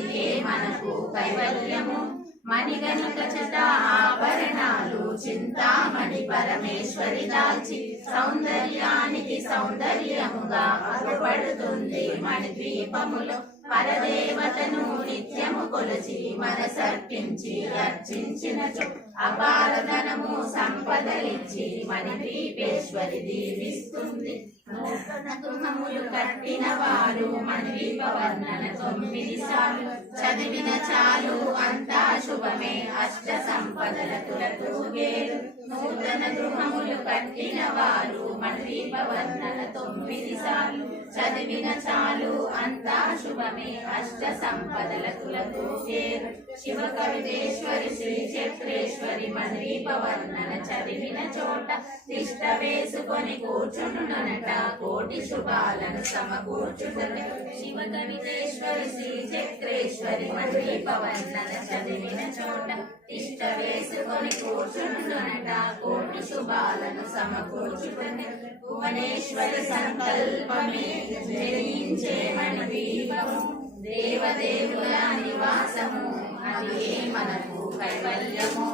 అది మనకు కైవల్యము. మణిగణిక చట ఆభరణాలు చింతామణి పరమేశ్వరి దాల్చి సౌందర్యానికి సౌందర్యముగా అగుపడుతుంది మణి ద్వీపములో పరదేవతను నిత్యము కొలిచి మనసర్పించి అర్చించినచు. అపారధనము సంపదలిచ్చి మణి ద్వీపేశ్వరి దీవిస్తుంది. నూతన గృహములు కట్టిన వారు మణి వర్ణన తొమ్మిది సార్లు చదివిన చాలు అంతా శుభమే అష్ట సంపదల తులతూగేరు నూతన గృహములు కట్టిన వారు మణిదీప వర్ణన తొమ్మిది సార్లు చదివిన చాలు అంతా శుభమే అష్ట సంపదల కులకు తులతూగేరు శివ కవితేశ్వరి శ్రీ చక్రేశ్వరి మణిదీప వర్ణన చదివిన చోట తిష్ట వేసుకొని కూర్చుండునట కోటి శుభాలను సమకూర్చుకుని శివ కవితేశ్వరి శ్రీ చక్రేశ్వరి మణిదీప వర్ణన చదివిన చోట తిష్ట వేసుకొని కూర్చునునట కోటి శుభాలను సమకూర్చుకుని భువనేశ్వరి సంకల్పమే దేవదేవుల నివాసము. అదే మనకు కైవల్యము?